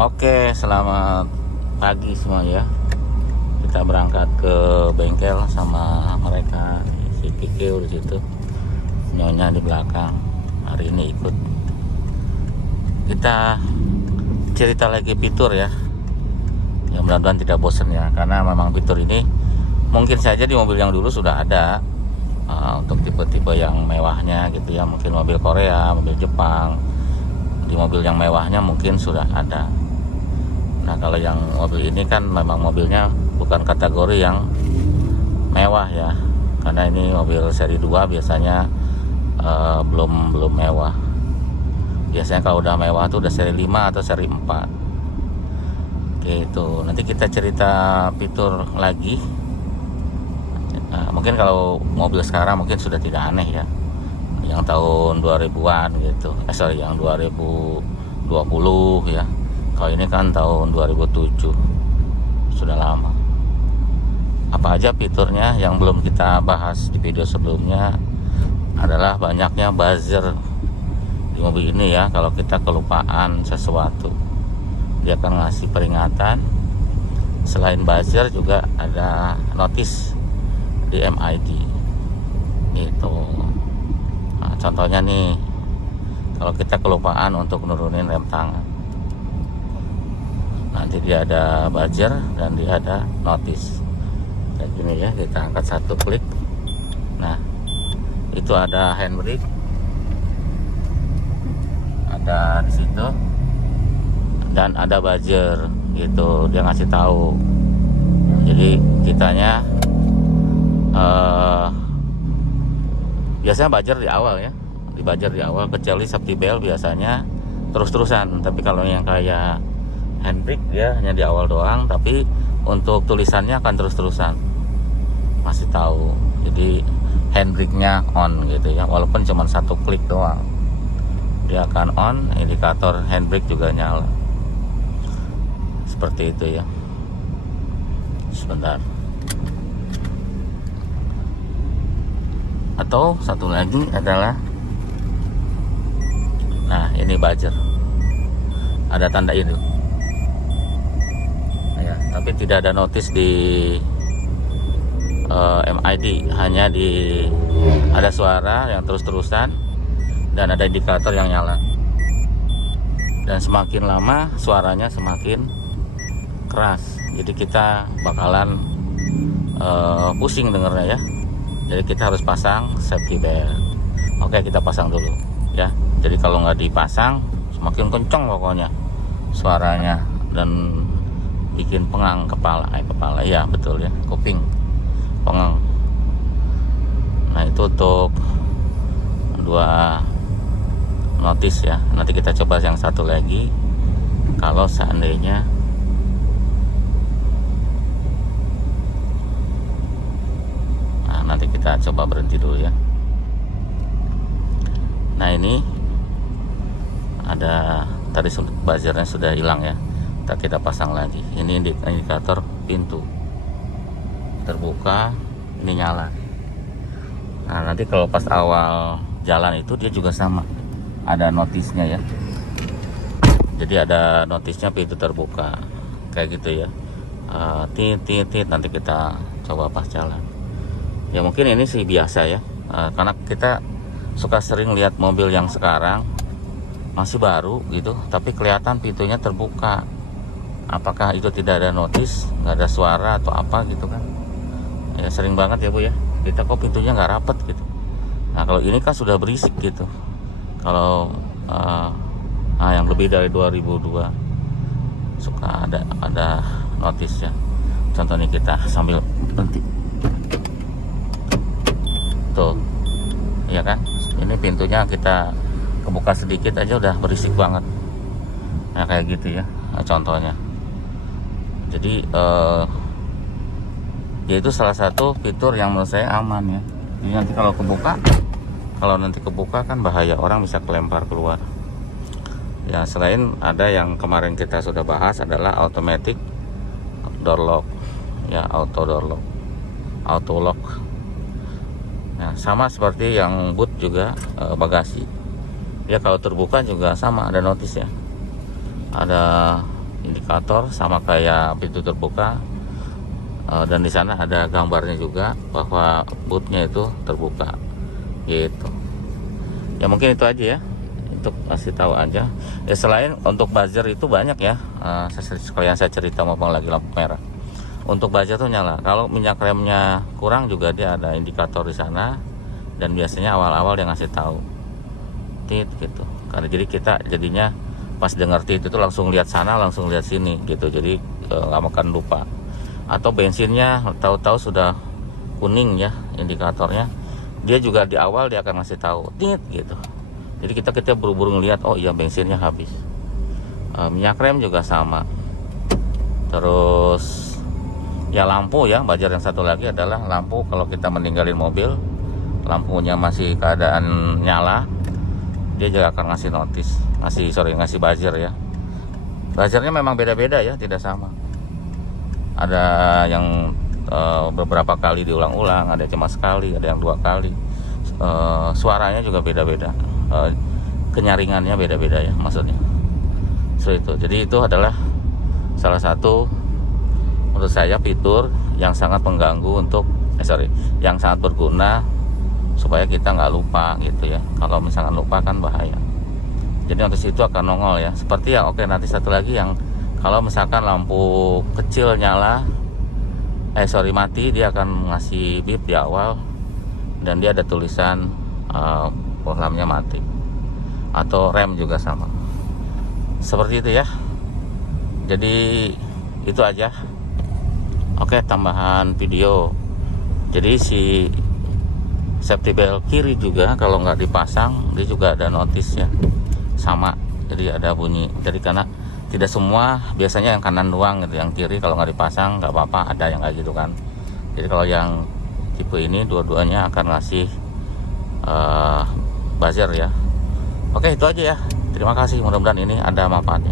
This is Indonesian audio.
Oke, selamat pagi semua ya. Kita berangkat ke bengkel sama mereka, si Kikil di situ, Nyonya di belakang. Hari ini ikut. Kita cerita lagi fitur ya. Ya mudah-mudahan tidak bosan ya, karena memang fitur ini mungkin saja di mobil yang dulu sudah ada. Untuk tipe-tipe yang mewahnya gitu ya, mungkin mobil Korea, mobil Jepang. Di mobil yang mewahnya mungkin sudah ada. Nah kalau yang mobil ini kan memang mobilnya bukan kategori yang mewah ya, karena ini mobil seri 2 biasanya belum mewah. Biasanya kalau udah mewah tuh udah seri 5 atau seri 4 gitu. Nanti kita cerita fitur lagi. Mungkin kalau mobil sekarang mungkin sudah tidak aneh ya, yang tahun 2000-an gitu, yang 2020 ya. Kalau ini kan tahun 2007, sudah lama. Apa aja fiturnya yang belum kita bahas di video sebelumnya adalah banyaknya buzzer di mobil ini ya. Kalau kita kelupaan sesuatu, dia akan ngasih peringatan. Selain buzzer juga ada notice di MID itu. Nah, contohnya nih, kalau kita kelupaan untuk nurunin rem tangan, nanti dia ada buzzer dan dia ada notice kayak gini ya. Kita angkat satu klik, nah itu ada handbrake, ada di situ, dan ada buzzer gitu, dia ngasih tahu. Jadi kitanya biasanya buzzer di awal ya, di buzzer di awal, kecuali safety belt biasanya terus-terusan. Tapi kalau yang kayak handbrake dia hanya di awal doang, tapi untuk tulisannya akan terus-terusan, masih tahu. Jadi handbrake-nya on gitu ya, walaupun cuma satu klik doang dia akan on, indikator handbrake juga nyala. Seperti itu ya. Sebentar. Atau satu lagi adalah, nah ini buzzer, ada tanda ini ya, tapi tidak ada notice di MID, hanya ada suara yang terus-terusan dan ada indikator yang nyala. Dan semakin lama suaranya semakin keras, jadi kita bakalan pusing dengernya ya. Jadi kita harus pasang safety belt. Oke, kita pasang dulu ya. Jadi kalau nggak dipasang semakin kencang pokoknya suaranya dan bikin pengang kepala ya, betul ya, kuping pengang. Nah itu untuk dua notice ya. Nanti kita coba yang satu lagi. Kalau seandainya nanti kita coba berhenti dulu ya. Nah ini ada, tadi buzzernya sudah hilang ya, kita pasang lagi. Ini indikator pintu terbuka, ini nyala. Nah nanti kalau pas awal jalan itu dia juga sama, ada notisnya ya. Jadi ada notisnya pintu terbuka kayak gitu ya. Tit, nanti kita coba pas jalan. Ya mungkin ini sih biasa ya, karena kita suka sering lihat mobil yang sekarang masih baru gitu, tapi kelihatan pintunya terbuka. Apakah itu tidak ada notis, nggak ada suara atau apa gitu kan? Ya sering banget ya Bu ya, kita kok pintunya nggak rapet gitu. Nah kalau ini kan sudah berisik gitu. Kalau yang lebih dari 2002 suka ada notis ya. Contohnya kita sambil berhenti. Tuh ya kan, ini pintunya kita kebuka sedikit aja udah berisik banget. Nah kayak gitu ya, contohnya. Jadi ya itu salah satu fitur yang menurut saya aman ya. Jadi nanti kalau nanti kebuka kan bahaya, orang bisa kelempar keluar ya. Selain ada yang kemarin kita sudah bahas adalah automatic door lock ya, auto lock. Nah, sama seperti yang boot juga bagasi. Ya kalau terbuka juga sama, ada notis ya. Ada indikator sama kayak pintu terbuka. Dan di sana ada gambarnya juga bahwa bootnya itu terbuka gitu. Ya mungkin itu aja ya, untuk kasih tahu aja ya. Selain untuk buzzer itu banyak ya, sekalian saya cerita maupun lagi lampu merah. Untuk buzzer tuh nyala, kalau minyak remnya kurang juga dia ada indikator di sana, dan biasanya awal-awal dia ngasih tahu tit gitu. Karena jadi kita jadinya pas denger tit itu langsung lihat sana, langsung lihat sini gitu, jadi nggak makan lupa. Atau bensinnya tahu-tahu sudah kuning ya indikatornya, dia juga di awal dia akan ngasih tahu tit gitu. Jadi kita buru-buru ngelihat, oh iya bensinnya habis. Minyak rem juga sama. Terus ya lampu ya, buzzer yang satu lagi adalah lampu. Kalau kita meninggalin mobil, lampunya masih keadaan nyala, dia juga akan ngasih notis, ngasih buzzer ya. Buzzernya memang beda-beda ya, tidak sama. Ada yang beberapa kali diulang-ulang, ada cuma sekali, ada yang 2 kali. Suaranya juga beda-beda, kenyaringannya beda-beda ya maksudnya. Itu jadi itu adalah salah satu menurut saya fitur yang sangat mengganggu yang sangat berguna supaya kita nggak lupa gitu ya. Kalau misalkan lupa kan bahaya. Jadi notis itu akan nongol ya. Seperti yang nanti satu lagi yang kalau misalkan lampu kecil nyala, mati, dia akan ngasih bip di awal, dan dia ada tulisan lampunya mati. Atau rem juga sama. Seperti itu ya. Jadi itu aja. Oke, tambahan video. Jadi si safety belt kiri juga kalau nggak dipasang, dia juga ada notisnya sama. Jadi ada bunyi. Jadi karena tidak semua, biasanya yang kanan doang gitu, yang kiri kalau nggak dipasang nggak apa-apa, ada yang kayak gitu kan. Jadi kalau yang tipe ini dua-duanya akan ngasih buzzer ya. Oke, itu aja ya. Terima kasih, mudah-mudahan ini ada manfaatnya.